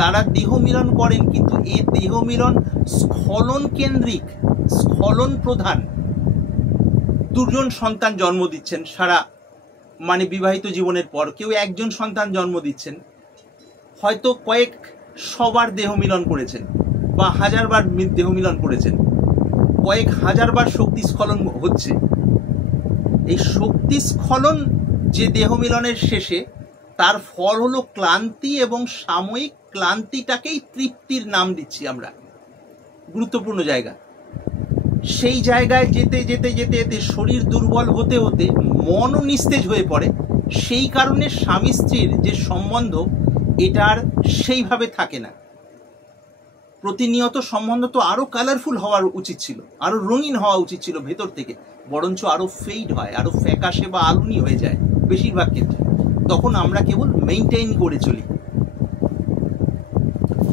তারা দেহ মিলন করেন, কিন্তু এই দেহ মিলন স্খলন কেন্দ্রিক, স্খলন প্রধান। দুজন সন্তান জন্ম দিচ্ছেন সারা মানে বিবাহিত জীবনের পর, কেউ একজন সন্তান জন্ম দিচ্ছেন, হয়তো কয়েক শবার দেহ মিলন করেছেন বা হাজারবার দেহ মিলন করেছেন, কয়েক হাজারবার শক্তি স্খলন হচ্ছে। এই শক্তি স্খলন যে দেহ মিলনের শেষে, তার ফল হলো ক্লান্তি, এবং সাময়িক ক্লান্তিটাকেই তৃপ্তির নাম দিচ্ছি আমরা। গুরুত্বপূর্ণ জায়গা। সেই জায়গায় যেতে যেতে যেতে যেতে শরীর দুর্বল হতে হতে মনও নিস্তেজ হয়ে পড়ে। সেই কারণে স্বামী স্ত্রীর যে সম্বন্ধ, এটা আর সেইভাবে থাকে না। প্রতিনিয়ত সম্বন্ধ তো আরো কালারফুল হওয়ার উচিত ছিল, আরো রঙিন হওয়া উচিত ছিল ভেতর থেকে, বরঞ্চ আরো ফেড হয়, আরো ফ্যাকাশে বা আলুনি হয়ে যায় বেশিরভাগ ক্ষেত্রে। তখন আমরা কেবল মেইনটেইন করে চলি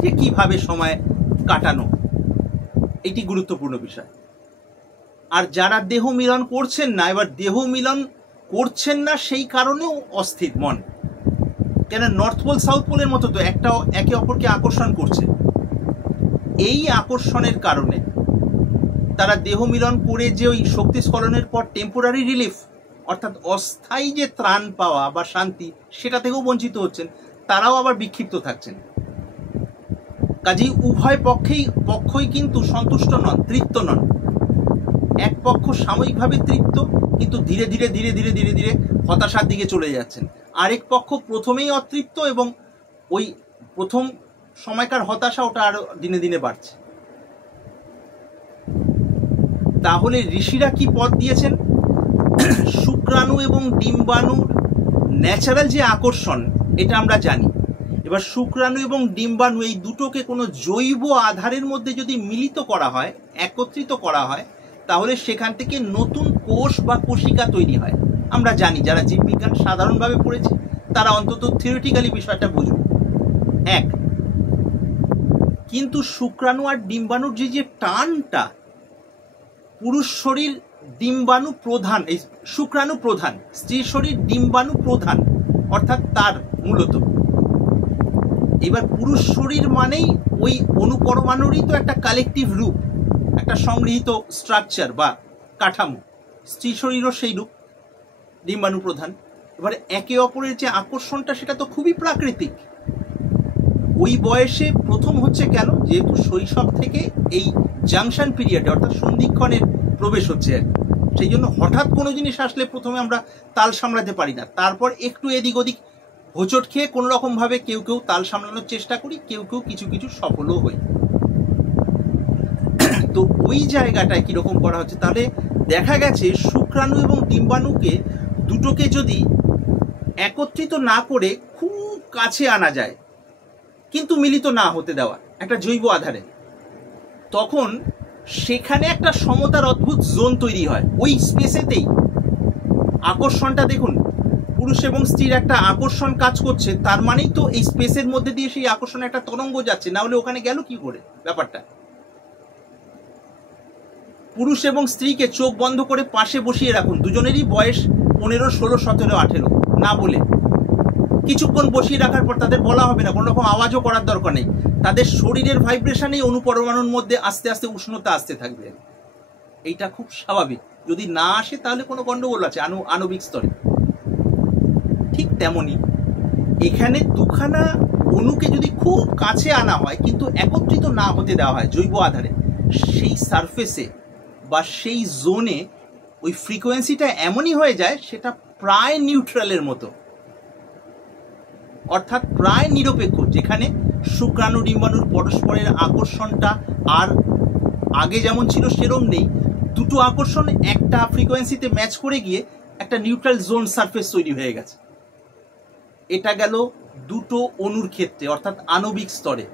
যে কিভাবে সময় কাটানো, এটি গুরুত্বপূর্ণ বিষয়। আর যারা দেহ মিলন করছেন না, এবার দেহ মিলন করছেন না সেই কারণেও অস্থির মন। কেন নর্থ পোল সাউথ পোলের মতো তো একটা একে অপরকে আকর্ষণ করছে। এই আকর্ষণের কারণে তারা দেহ মিলন করে যে ওই শক্তি স্খলনের পর টেম্পোরারি রিলিফ, অর্থাৎ অস্থায়ী যে ত্রাণ পাওয়া বা শান্তি, সেটা থেকেও বঞ্চিত হচ্ছেন। তারাও আবার বিক্ষিপ্ত থাকছেন। কাজেই উভয় পক্ষই কিন্তু সন্তুষ্ট নন, তৃপ্ত নন। এক পক্ষ সাময়িকভাবে তৃপ্ত, কিন্তু ধীরে ধীরে ধীরে ধীরে ধীরে ধীরে হতাশার দিকে চলে যাচ্ছেন। আরেক পক্ষ প্রথমেই অতৃপ্ত, এবং ওই প্রথম সময়কার হতাশা ওটা আরো দিনে দিনে বাড়ছে। তাহলে ঋষিরা কি পথ দিয়েছেন? শুক্রাণু এবং ডিম্বাণুর ন্যাচারাল যে আকর্ষণ, এটা আমরা জানি। এবার শুক্রাণু এবং ডিম্বাণু এই দুটোকে কোনো জৈব আধারের মধ্যে যদি মিলিত করা হয়, একত্রিত করা হয়, তাহলে সেখান থেকে নতুন কোষ বা কোষিকা তৈরি হয়। আমরা জানি, যারা জীববিজ্ঞান সাধারণভাবে পড়েছি তারা অন্তত থিওরিটিক্যালি বিষয়টা বুঝবে। এক, কিন্তু শুক্রাণু আর ডিম্বাণুর যে টানটা, পুরুষ শরীর ডিম্বাণু প্রধান, এই শুক্রাণু প্রধান, স্ত্রী শরীর ডিম্বাণু প্রধান, অর্থাৎ তার মূলত। এবার পুরুষ শরীর মানেই ওই অনুপরমাণুরই তো একটা কালেকটিভ রূপ, একটা সংগৃহীত স্ট্রাকচার বা কাঠামো। স্ত্রী শরীরও সেই রূপ, ডিম্বাণু প্রধান। এবার একে অপরের যে আকর্ষণটা, সেটা তো খুবই প্রাকৃতিক। ওই বয়সে প্রথম হচ্ছে কেন? যেহেতু শৈশব থেকে এই জাংশন পিরিয়ডে, অর্থাৎ সন্ধিক্ষণের প্রবেশ হচ্ছে আর কি। সেই জন্য হঠাৎ কোনো জিনিস আসলে প্রথমে আমরা তাল সামলাতে পারি না, তারপর একটু এদিক ওদিক হোঁচট খেয়ে কোনো রকমভাবে কেউ কেউ তাল সামলানোর চেষ্টা করি, কেউ কেউ কিছু কিছু সফলও হই। তো ওই জায়গাটায় কিরকম করা হচ্ছে? তাহলে দেখা গেছে শুক্রাণু এবং ডিম্বাণুকে দুটোকে যদি একত্রিত না করে খুব কাছে আনা যায়, কিন্তু মিলিত না হতে দেওয়া একটা জৈব আধারে, তখন সেখানে একটা সমতার অদ্ভুত জোন তৈরি হয়। ওই স্পেসেতেই আকর্ষণটা দেখুন, পুরুষ এবং স্ত্রীর একটা আকর্ষণ কাজ করছে, তার মানেই তো এই স্পেসের মধ্যে দিয়ে সেই আকর্ষণের একটা তরঙ্গ যাচ্ছে, না হলে ওখানে গেল কি করে ব্যাপারটা? পুরুষ এবং স্ত্রীকে চোখ বন্ধ করে পাশে বসিয়ে রাখুন, দুজনেরই বয়স 15, 16, 17, 18, না বলে কিছুক্ষণ বসিয়ে রাখার পর তাদের বলা হবে না, কোনো রকম আওয়াজও করার দরকার নেই, তাদের শরীরের ভাইব্রেশনেই অনুপরমাণুর মধ্যে আস্তে আস্তে উষ্ণতা আসতে থাকবে। এইটা খুব স্বাভাবিক। যদি না আসে তাহলে কোনো গন্ডগোল আছে আণবিক স্তরে। ঠিক তেমনি এখানে দুখানা অণুকে যদি খুব কাছে আনা হয়, কিন্তু একত্রিত না হতে দেওয়া হয় জৈব আধারে, সেই সারফেসে বা সেই জোনে ওই ফ্রিকোয়েন্সিটা এমনই হয়ে যায়, সেটা প্রায় নিউট্রালের মতো, অর্থাৎ প্রায় নিরপেক্ষ, যেখানে শুক্রাণু ডিম্বাণুর পরস্পরের আকর্ষণটা আর আগে যেমন ছিল সেরকম নেই। দুটো আকর্ষণ একটা ফ্রিকোয়েন্সিতে ম্যাচ করে গিয়ে একটা নিউট্রাল জোন সারফেস তৈরি হয়ে গেছে। এটা গেল দুটো অণুর ক্ষেত্রে, অর্থাৎ আণবিক স্তরে।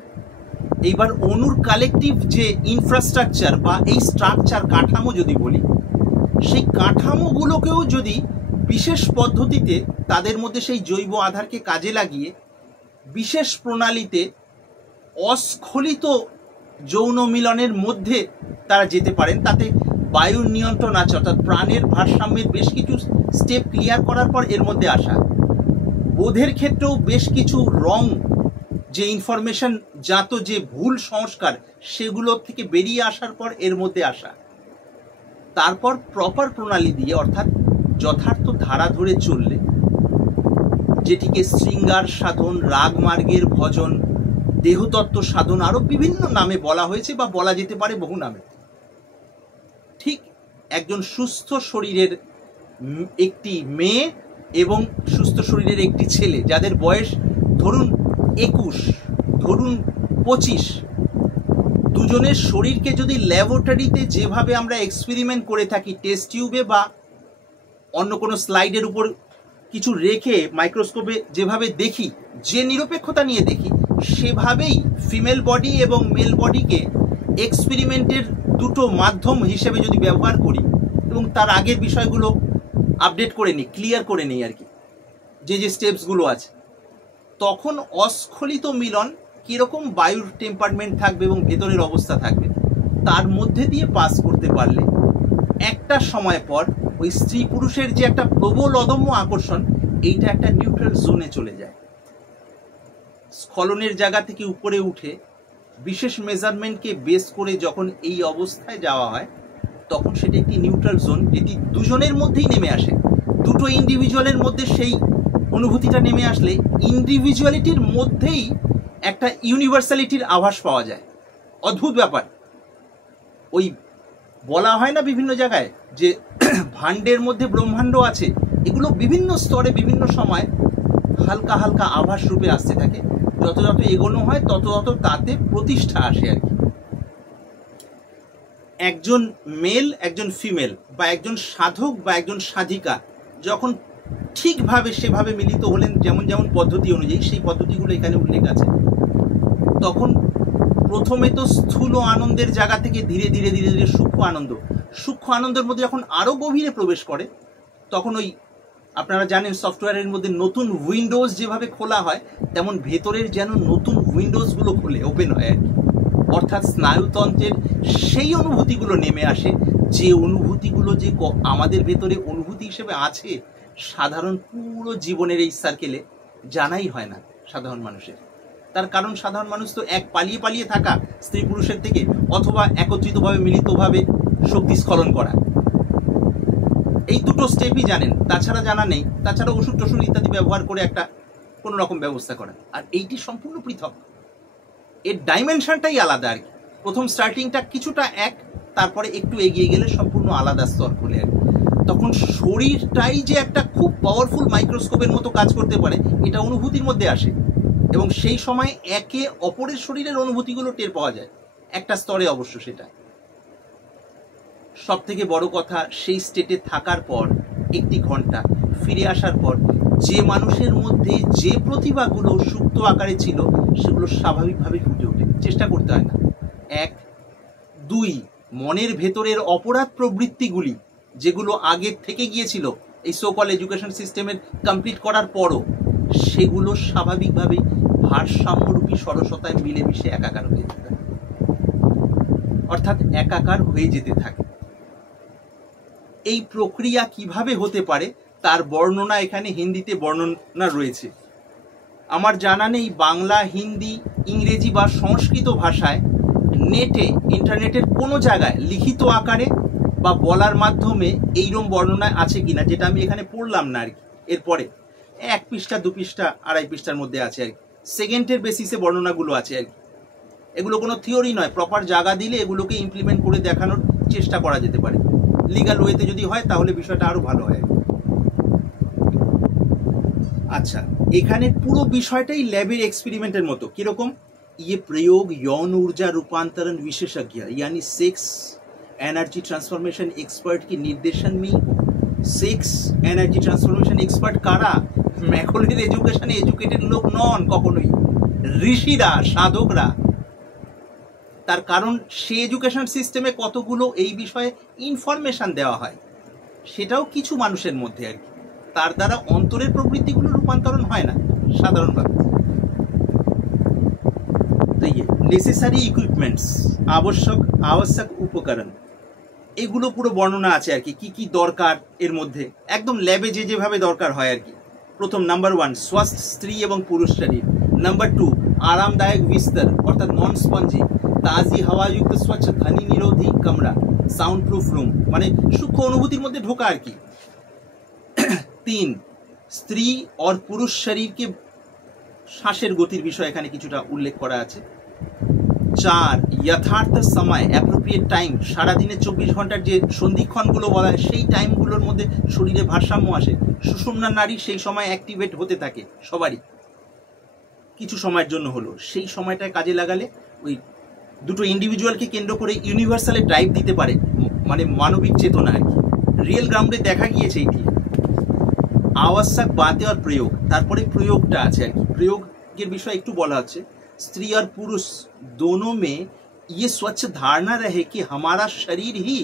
এইবার অণুর কালেকটিভ যে ইনফ্রাস্ট্রাকচার বা এই স্ট্রাকচার কাঠামো যদি বলি, সেই কাঠামোগুলোকেও যদি বিশেষ পদ্ধতিতে তাদের মধ্যে সেই জৈব আধারকে কাজে লাগিয়ে বিশেষ প্রণালীতে অস্খলিত যৌন মিলনের মধ্যে তারা যেতে পারেন, তাতে বায়ুর নিয়ন্ত্রণ আছে, অর্থাৎ প্রাণের ভারসাম্যের বেশ কিছু স্টেপ ক্লিয়ার করার পর এর মধ্যে আসা, বোধের ক্ষেত্রেও বেশ কিছু রং যে ইনফরমেশন জাত যে ভুল সংস্কার সেগুলো থেকে বেরিয়ে আসার পর এর মধ্যে আসা, তারপর প্রপার প্রণালী দিয়ে অর্থাৎ যথার্থ ধারা ধরে চললে, যেটিকে শৃঙ্গার সাধন, রাগমার্গের ভজন, দেহতত্ত্ব সাধন, আরো বিভিন্ন নামে বলা হয়েছে বা বলা যেতে পারে বহু নামে। ঠিক একজন সুস্থ শরীরের একটি মেয়ে এবং সুস্থ শরীরের একটি ছেলে, যাদের বয়স ধরুন 21, ধরুন 25, দুজনের শরীরকে যদি ল্যাবরেটরিতে যেভাবে আমরা এক্সপেরিমেন্ট করে থাকি, টেস্ট টিউবে বা অন্য কোনো স্লাইডের উপর কিছু রেখে মাইক্রোস্কোপে যেভাবে দেখি, যে নিরপেক্ষতা নিয়ে দেখি, সেভাবেই ফিমেল বডি এবং মেল বডিকে এক্সপেরিমেন্টের দুটো মাধ্যম হিসেবে যদি ব্যবহার করি এবং তার আগের বিষয়গুলো আপডেট করে নিই, ক্লিয়ার করে নিই আর কি, যে যে স্টেপসগুলো আছে, তখন অস্খলিত মিলন কীরকম বায়ুর টেম্পারমেন্ট থাকবে এবং ভেতরের অবস্থা থাকবে, তার মধ্যে দিয়ে পাস করতে পারলে একটা সময় পর ওই স্ত্রী পুরুষের যে একটা প্রবল অদম্য আকর্ষণ, এইটা একটা নিউট্রাল জোনে চলে যায়। স্খলনের জায়গা থেকে উপরে উঠে বিশেষ মেজারমেন্টকে বেস করে যখন এই অবস্থায় যাওয়া হয়, তখন সেটা একটি নিউট্রাল জোন, যেটি দুজনের মধ্যেই নেমে আসে। দুটো ইন্ডিভিজুয়ালের মধ্যে সেই অনুভূতিটা নেমে আসলে ইন্ডিভিজুয়ালিটির মধ্যেই একটা ইউনিভার্সালিটির আভাস পাওয়া যায়। অদ্ভুত ব্যাপার। ওই বলা হয় না বিভিন্ন জায়গায় যে ভাণ্ডের মধ্যে ব্রহ্মাণ্ড আছে, এগুলো বিভিন্ন স্তরে বিভিন্ন সময় হালকা হালকা আভাস রূপে আসতে থাকে। যত যত এগোনো হয় তত তত তাতে প্রতিষ্ঠা আসে আর কি। একজন মেল, একজন ফিমেল, বা একজন সাধক বা একজন সাধিকা যখন ঠিকভাবে সেভাবে মিলিত হলেন, যেমন যেমন পদ্ধতি অনুযায়ী, সেই পদ্ধতিগুলো এখানে উল্লেখ আছে, তখন প্রথমে তো স্থূল আনন্দের জায়গা থেকে ধীরে ধীরে ধীরে ধীরে সূক্ষ্ম আনন্দের মধ্যে যখন আরো গভীরে প্রবেশ করে, তখন ওই আপনারা জানেন সফটওয়্যারের মধ্যে নতুন উইন্ডোজ যেভাবে খোলা হয়, তেমন ভেতরের যেন নতুন উইন্ডোজগুলো খোলে, ওপেন হয় আর কি। অর্থাৎ স্নায়ুতন্ত্রের সেই অনুভূতিগুলো নেমে আসে, যে অনুভূতিগুলো যে আমাদের ভেতরে অনুভূতি হিসেবে আছে, সাধারণ পুরো জীবনের এই সার্কেলে জানাই হয় না সাধারণ মানুষের। তার কারণ সাধারণ মানুষ তো এক পালিয়ে পালিয়ে থাকা স্ত্রী পুরুষের থেকে, অথবা একত্রিতভাবে মিলিতভাবে শক্তি স্খলন করা, এই দুটো স্টেপই জানেন, তাছাড়া জানা নেই। তাছাড়া ওষুধ টষুধ ইত্যাদি ব্যবহার করে একটা কোনো রকম ব্যবস্থা করা। আর এইটি সম্পূর্ণ পৃথক, এর ডাইমেনশনটাই আলাদা আর কি। প্রথম স্টার্টিংটা কিছুটা এক, তারপরে একটু এগিয়ে গেলে সম্পূর্ণ আলাদা স্তর খোলে আর কি। তখন শরীরটাই যে একটা খুব পাওয়ারফুল মাইক্রোস্কোপের মতো কাজ করতে পারে, এটা অনুভূতির মধ্যে আসে, এবং সেই সময় একে অপরের শরীরের অনুভূতিগুলো টের পাওয়া যায় একটা স্তরে অবশ্য। সেটা সব থেকে বড় কথা, সেই স্টেটে থাকার পর একটি ঘন্টা ফিরে আসার পর যে মানুষের মধ্যে যে প্রতিভাগুলো সুপ্ত আকারে ছিল, সেগুলো স্বাভাবিকভাবে ফুটে ওঠে, চেষ্টা করতে হয় না। 1, 2, মনের ভেতরের অপরাধ প্রবৃত্তিগুলি যেগুলো আগের থেকে গিয়েছিল এই সোকল এডুকেশন সিস্টেমের কমপ্লিট করার পরও, সেগুলো স্বাভাবিকভাবেই ভারসাম্যরূপী সরসতায় মিলেমিশে একাকার হয়ে যেতে থাকে, অর্থাৎ একাকার হয়ে যেতে থাকে। এই প্রক্রিয়া কিভাবে হতে পারে তার বর্ণনা এখানে হিন্দিতে বর্ণনা রয়েছে। আমার জানা নেই বাংলা, হিন্দি, ইংরেজি বা সংস্কৃত ভাষায় নেটে, ইন্টারনেটের কোনো জায়গায় লিখিত আকারে বা বলার মাধ্যমে এইরকম বর্ণনা আছে কিনা, যেটা আমি এখানে পড়লাম না আর কি। এরপরে 1 পৃষ্ঠা, 2 পৃষ্ঠা, 2.5 পৃষ্ঠার মধ্যে আছে আর কি, সেকেন্ডের বেসিসে বর্ণনাগুলো আছে আর কি। এগুলো কোনো থিওরি নয়, প্রপার জায়গা দিলে এগুলোকে ইমপ্লিমেন্ট করে দেখানোর চেষ্টা করা যেতে পারে। লিগাল ওয়েতে যদি হয় তাহলে বিষয়টা আরো ভালো হয়। আচ্ছা, এখানে পুরো বিষয়টাই ল্যাবের এক্সপেরিমেন্টের মতো। কিরকম? ये प्रयोग यौन ऊर्जा रूपांतरण विशेषज्ञ यानी सेक्स एनर्जी ट्रांसफॉर्मेशन एक्सपर्ट की निर्देशन में। सेक्स एनर्जी ट्रांसफॉर्मेशन एक्सपर्ट कारा? ম্যাকলের এডুকেশনে এডুকেটেড লোক নন কখনোই, ঋষিরা, সাধকরা। তার কারণ সে এডুকেশন সিস্টেমে কতগুলো এই বিষয়ে ইনফরমেশন দেওয়া হয়, সেটাও কিছু মানুষের মধ্যে আর কি। তার দ্বারা অন্তরের প্রবৃত্তিগুলো রূপান্তরণ হয় না সাধারণভাবে। নেসেসারি ইকুইপমেন্টস, আবশ্যক উপকরণ, এগুলো পুরো বর্ণনা আছে আর কি, কি কি দরকার এর মধ্যে, একদম ল্যাবে যেভাবে দরকার হয় আর কি। প্রথম নাম্বার 1 স্वस्थ স্ত্রী এবং পুরুষ শরীর। নাম্বার 2 आरामदायक बिस्तर अर्थात नॉन स्पंजी, ताजी हवा युक्त स्वच्छ ध्वनि निरोधी कमरा, साउंड प्रूफ रूम, माने सूक्ष्म अनुभूतिर मध्य ढोका आर की। 3 स्त्री और पुरुष शरीर के শ্বাসের গতির বিষয় এখানে কিছুটা উল্লেখ করা আছে। 4 যথার্থ সময় অ্যাপ্রোপ্রিয়েট টাইম, সারাদিনে 24 ঘন্টার যে সন্ধিক্ষণগুলো বলা হয় সেই টাইমগুলোর মধ্যে শরীরে ভারসাম্য আসে, সুষুম্না নারী সেই সময় অ্যাক্টিভেট হতে থাকে সবারই, কিছু সময়ের জন্য হলো, সেই সময়টা কাজে লাগালে ওই দুটো ইন্ডিভিজুয়ালকে কেন্দ্র করে ইউনিভার্সালে ড্রাইভ দিতে পারে, মানে মানবিক চেতনা আর কি। রিয়েল গ্রাউন্ডে দেখা গিয়েছে এটি। आवश्यक बातें और प्रयोग, তারপরে প্রয়োগটা আছে আর কি। প্রয়োগের বিষয় একটু বলা আছে, स्त्री और पुरुष दोनों में ये स्वच्छ धारणा रहे कि हमारा शरीर ही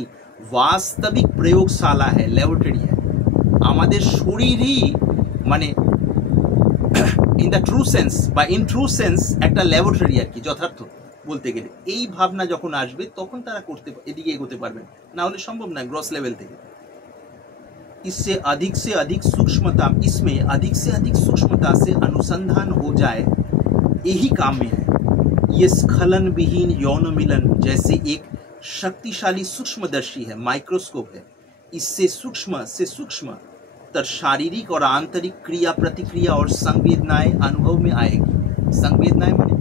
वास्तविक प्रयोगशाला है, ল্যাবরেটরি है, আমাদের শরীরই মানে ইন দ্য ট্রু সেন্স বা ইন ট্রু সেন্স একটা ল্যাবরেটরি আর কি, যথার্থ বলতে গেলে। এই ভাবনা যখন আসবে তখন তারা করতে এদিকে এগোতে পারবেন, না হলে সম্ভব না গ্রস লেভেল থেকে। इससे अधिक सूक्ष्मता, इसमें अधिक से अधिक सूक्ष्मता से अनुसंधान हो जाए, यही काम में है। ये स्खलन विहीन यौन मिलन जैसे एक शक्तिशाली सूक्ष्मदर्शी है, माइक्रोस्कोप है। इससे सूक्ष्म से सूक्ष्म तर शारीरिक और आंतरिक क्रिया प्रतिक्रिया और संवेदनाएं अनुभव में आएगी। संवेदनाएं माने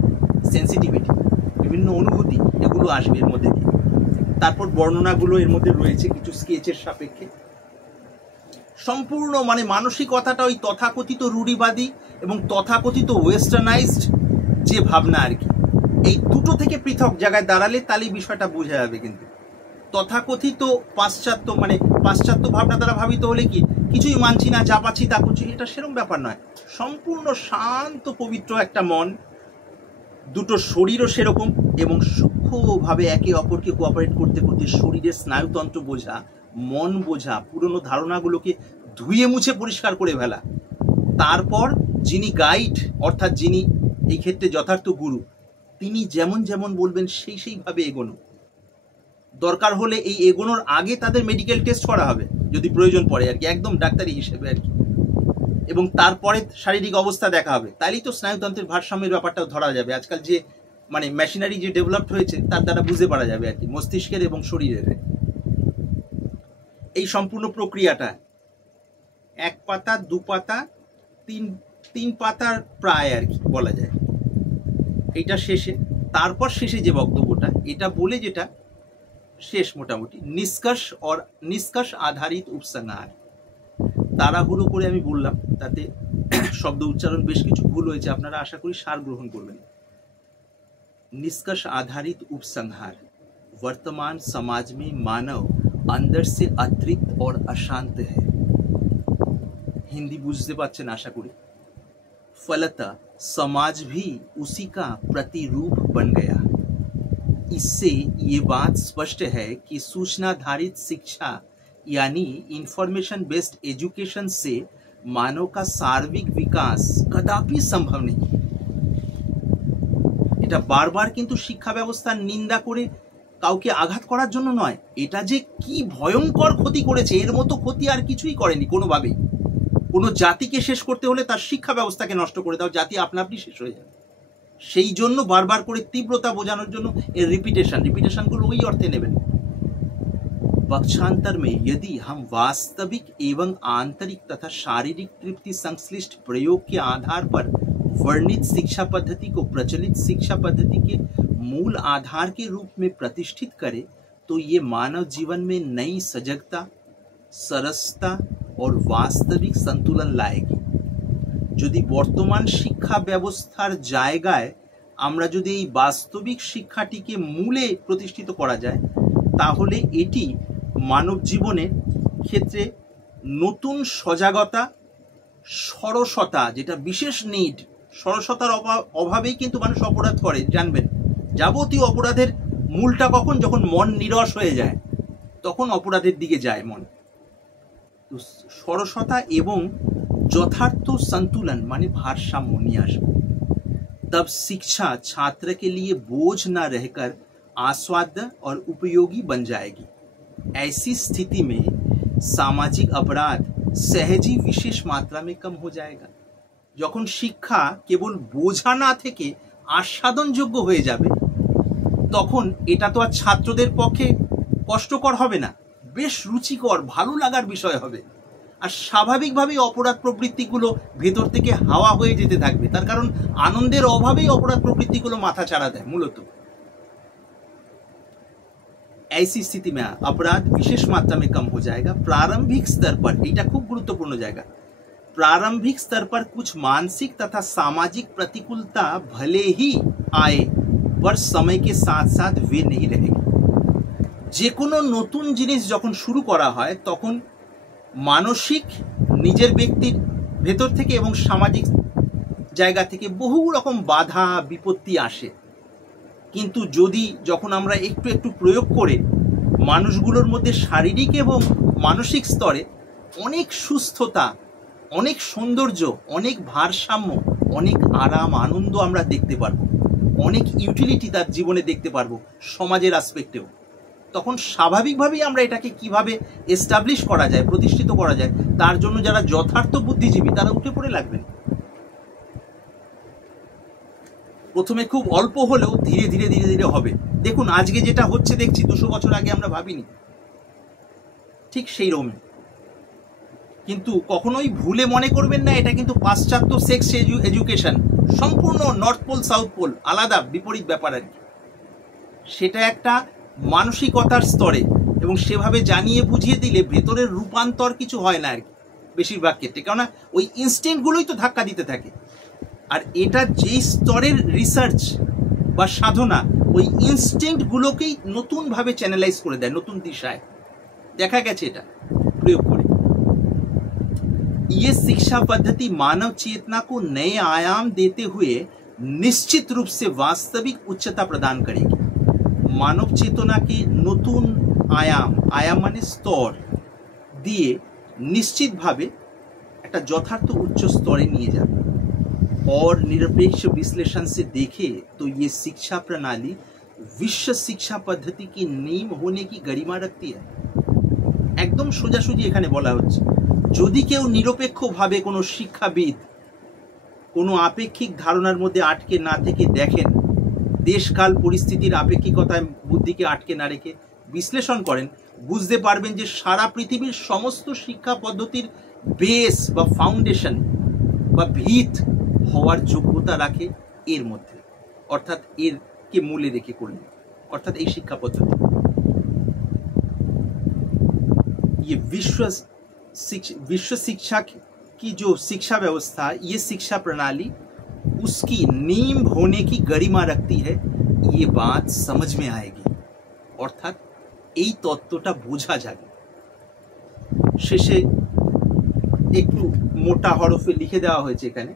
सेंसिटिविटी, विभिन्न अनुभूति एगुलो आसबे एर मध्य दिए। तारपर बर्णनागुलो एर मध्य रयेछे किछु स्केचेर सापेक्षे। সম্পূর্ণ মানে মানসিকতাটা ওই তথাকথিত রূঢ়িবাদী এবং তথাকথিত ওয়েস্টার্নাইজড যে ভাবনা আর কি, এই দুটো থেকে পৃথক জায়গায় দাঁড়ালে তাহলে বিষয়টা বোঝা যাবে। কিন্তু তথাকথিত পাশ্চাত্য মানে পাশ্চাত্য ভাবনা দ্বারা ভাবিত হলে কি কিছুই মানছি না, যা পাচ্ছি তা করছি, এটা সেরকম ব্যাপার নয়। সম্পূর্ণ শান্ত পবিত্র একটা মন, দুটো শরীরও সেরকম, এবং সূক্ষ্মভাবে একে অপরকে কোঅপারেট করতে করতে শরীরের স্নায়ুতন্ত্র বোঝা, মন বোঝা, পুরনো ধারণাগুলোকে ধুয়ে মুছে পরিষ্কার করে ফেলা। তারপর যিনি গাইড অর্থাৎ যিনি এই ক্ষেত্রে যথার্থ গুরু, তিনি যেমন যেমন বলবেন সেই সেইভাবে এগোনো। দরকার হলে এই এগোনোর আগে তাদের মেডিকেল টেস্ট করা হবে যদি প্রয়োজন পড়ে আর কি, একদম ডাক্তারি হিসেবে আর কি, এবং তারপরে শারীরিক অবস্থা দেখা হবে। তাইলেই তো স্নায়ুতন্ত্রের ভারসাম্যের ব্যাপারটাও ধরা যাবে। আজকাল যে মানে মেশিনারি যে ডেভেলপড হয়েছে তার দ্বারা বুঝতে পারা যাবে আর কি মস্তিষ্কের এবং শরীরের এই সম্পূর্ণ প্রক্রিয়াটা। 1 পাতা 2 পাতা 3 পাতার প্রায় আর কি বলা যায়। এইটা শেষে, তারপর শেষে যে বক্তব্যটা এটা বলে যেটা শেষ মোটামুটি নিষ্কর্ষ আধারিত উপসংহার। তাড়াহুড়ো করে আমি বললাম, তাতে শব্দ উচ্চারণ বেশ কিছু ভুল হয়েছে, আপনারা আশা করি সার গ্রহণ করবেন। निष्कर्ष आधारित उपसंहार, वर्तमान समाज में मानव अंदर से अतृप्त और अशांत है। हिंदी बुझते पाচ্ছেন आशा करी। फलतः समाज भी उसी का प्रतिरूप बन गया। इससे ये बात स्पष्ट है कि सूचनाधारित शिक्षा यानी इंफॉर्मेशन बेस्ड एजुकेशन से मानव का सार्विक विकास कदापि संभव नहीं। এটা বারবার কিন্তু শিক্ষা ব্যবস্থার নিন্দা করে কাউকে আঘাত করার জন্য নয়, এটা যে কি ভয়ঙ্কর ক্ষতি করেছে এর মতো ক্ষতি আর কিছুই করেনি কোনোভাবেই। কোনো জাতিকে শেষ করতে হলে তার শিক্ষা ব্যবস্থাকে নষ্ট করে দাও, জাতি আপনা আপনি শেষ হয়ে যাবে। সেই জন্য বারবার করে তীব্রতা বোঝানোর জন্য এর রিপিটেশনগুলো ওই অর্থে নেবেন। पक्षांतर में यदि हम वास्तविक एवं आंतरिक तथा शारीरिक तृप्ति संश्लिष्ट प्रयोग के आधार पर वर्णित शिक्षा पद्धति को प्रचलित शिक्षा पद्धति के मूल आधार के रूप में प्रतिष्ठित करे तो ये मानव जीवन में नई सजगता, सरसता और वास्तविक संतुलन लाएगी। यदि वर्तमान शिक्षा व्यवस्थार जायगाय আমরা যদি এই বাস্তবিক শিক্ষাটিকে মূলে প্রতিষ্ঠিত করা যায় তাহলে এটি মানব জীবনের ক্ষেত্রে নতুন সজাগতা, সরসতা, যেটা বিশেষ নিড, সরসতার অভাবেই কিন্তু মানুষ অপরাধ করে জানবেন। যাবতীয় অপরাধের মূলটা কখন, যখন মন নিরস হয়ে যায় তখন অপরাধের দিকে যায় মন। তো সরসতা এবং যথার্থ संतुलन মানে ভারসাম্য নিয়ে আসবে। तब शिक्षा छात्र के लिए बोझ न रहकर आस्वाद्य और उपयोगी बन जाएगी। ऐसी स्थिति में सामाजिक अपराध सहज ही विशेष मात्रा में कम हो जाएगा। যখন শিক্ষা কেবল বোঝা না থেকে আস্বাদনযোগ্য হয়ে যাবে, তখন এটা তো আর ছাত্রদের পক্ষে কষ্টকর হবে না, বেশ রুচিকর, ভালো লাগার বিষয় হবে। আর স্বাভাবিকভাবেই অপরাধ প্রবৃত্তিগুলো ভেতর থেকে হাওয়া হয়ে যেতে থাকবে, তার কারণ আনন্দের অভাবেই অপরাধ প্রবৃত্তিগুলো মাথা চাড়া দেয় মূলত। ऐसी स्थिति में अपराध विशेष मात्रा में कम हो जाएगा। प्रारंभिक स्तर पर, এটা খুব গুরুত্বপূর্ণ জায়গা, प्रारंभिक स्तर पर कुछ मानसिक तथा सामाजिक प्रतिकूलता भले ही आए पर समय के साथ साथ वे नहीं रहेगी। যে কোনো নতুন জিনিস যখন শুরু করা হয় তখন মানসিক, নিজের ব্যক্তির ভেতর থেকে এবং সামাজিক জায়গা থেকে বহু রকম বাধা বিপত্তি আসে, কিন্তু যদি যখন আমরা একটু একটু প্রয়োগ করে মানুষগুলোর মধ্যে শারীরিক এবং মানসিক স্তরে অনেক সুস্থতা, অনেক সৌন্দর্য, অনেক ভারসাম্য, অনেক আরাম আনন্দ আমরা দেখতে পারবো, অনেক ইউটিলিটি তার জীবনে দেখতে পারবো সমাজের আসপেক্টেও, তখন স্বাভাবিকভাবেই আমরা এটাকে কিভাবে এস্টাবলিশ করা যায়, প্রতিষ্ঠিত করা যায়, তার জন্য যারা যথার্থ বুদ্ধিজীবী তারা উঠে পড়ে লাগবেন। প্রথমে খুব অল্প হলেও ধীরে ধীরে ধীরে ধীরে হবে। দেখুন আজকে যেটা হচ্ছে দেখছি 200 বছর আগে আমরা ভাবিনি, ঠিক সেই রকম। কিন্তু কখনোই ভুলে মনে করবেন না এটা কিন্তু পাশ্চাত্য সেক্স এডুকেশন, সম্পূর্ণ নর্থ পোল সাউথ পোল আলাদা, বিপরীত ব্যাপার আর কি। সেটা একটা মানসিকতার স্তরে এবং সেভাবে জানিয়ে বুঝিয়ে দিলে ভেতরের রূপান্তর কিছু হয় না আর কি বেশিরভাগ ক্ষেত্রে, কেননা ওই ইনস্টিংক্টগুলোই তো ধাক্কা দিতে থাকে। আর এটা যেই স্তরের রিসার্চ বা সাধনা ওই ইনস্টিংক্টগুলোকেই নতুনভাবে চ্যানেলাইজ করে দেয়, নতুন দিশায় দেখা গেছে এটা প্রয়োগ করে। ये शिक्षा पद्धति मानव चेतना को नए आयाम देते हुए निश्चित रूप से वास्तविक उच्चता प्रदान करेगी। मानव चेतना के नतून आयाम, आयाम माने स्तর দিয়ে निश्चित भावे একটা যথার্থ উচ্চ স্তরে নিয়ে যাবে। और निरपेक्ष विश्लेषण से देखे तो ये शिक्षा प्रणाली विश्व शिक्षा पद्धति की नींव होने की गरिमा रखती है। একদম সোজাসুজি এখানে বলা হচ্ছে, যদি কেউ নিরপেক্ষভাবে কোনো শিক্ষাবিদ কোনো আপেক্ষিক ধারণার মধ্যে আটকে না থেকে দেখেন, দেশকাল পরিস্থিতির আপেক্ষিকতায় বুদ্ধিকে আটকে না রেখে বিশ্লেষণ করেন, বুঝতে পারবেন যে সারা পৃথিবীর সমস্ত শিক্ষা পদ্ধতির বেস বা ফাউন্ডেশন বা ভিত হওয়ার যোগ্যতা রাখে এর মধ্যে, অর্থাৎ এর কে মূলে রেখে করলেন, অর্থাৎ এই শিক্ষা পদ্ধতি। ये विश्व शिक्षा की जो शिक्षा व्यवस्था, ये शिक्षा प्रणाली उसकी नींव होने की गरिमा रखती है, ये बात समझ में आएगी, অর্থাৎ এই তত্ত্বটা বোঝা যাবে। শেষে একটু মোটা হরফে লিখে দেওয়া হয়েছে এখানে।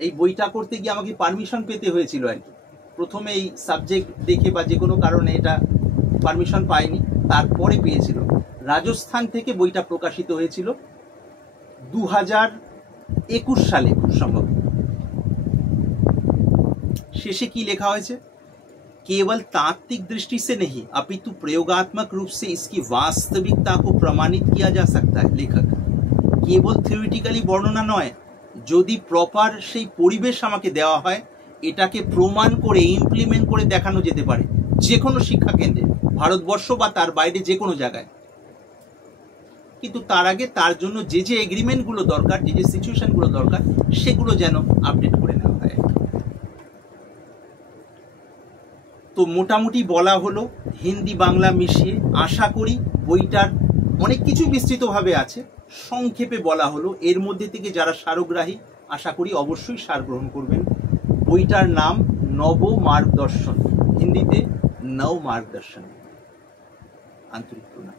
এই বইটা করতে গিয়ে আমাকে পারমিশন পেতে হয়েছিল আর কি, প্রথমে এই সাবজেক্ট দেখে বা যে কোনো কারণে এটা পারমিশন পাইনি, তারপরে পেয়েছিল। রাজস্থান থেকে বইটা প্রকাশিত হয়েছিল 2021 সালে খুব সম্ভব। শেষে কি লেখা হয়েছে, केवल तात्विक दृष्टि से नहीं अपितु प्रयोगात्मक रूप से इसकी वास्तविकता को प्रमाणित किया जा सकता है। लेखक केवल থিওরিটিক্যালি বর্ণনা নয়, যদি প্রপার সেই পরিবেশ আমাকে দেওয়া হয় এটাকে প্রমাণ করে ইমপ্লিমেন্ট করে দেখানো যেতে পারে যে কোনো শিক্ষা কেন্দ্রে, ভারতবর্ষ বা তার বাইরে যে কোনো জায়গায়। কিন্তু তার আগে তার জন্য যে যে এগ্রিমেন্টগুলো দরকার, যে যে সিচুয়েশনগুলো দরকার, সেগুলো যেন আপডেট করে নেওয়া হয়। তো মোটামুটি বলা হলো হিন্দি বাংলা মিশিয়ে, আশা করি বইটার অনেক কিছু বিস্তৃতভাবে আছে, সংক্ষেপে বলা হলো। এর মধ্যে থেকে যারা সারগ্রাহী আশা করি অবশ্যই সার গ্রহণ করবেন। বইটার নাম নব মার্গদর্শন, হিন্দিতে নব মার্গদর্শন। আন্তরিক প্রণাম।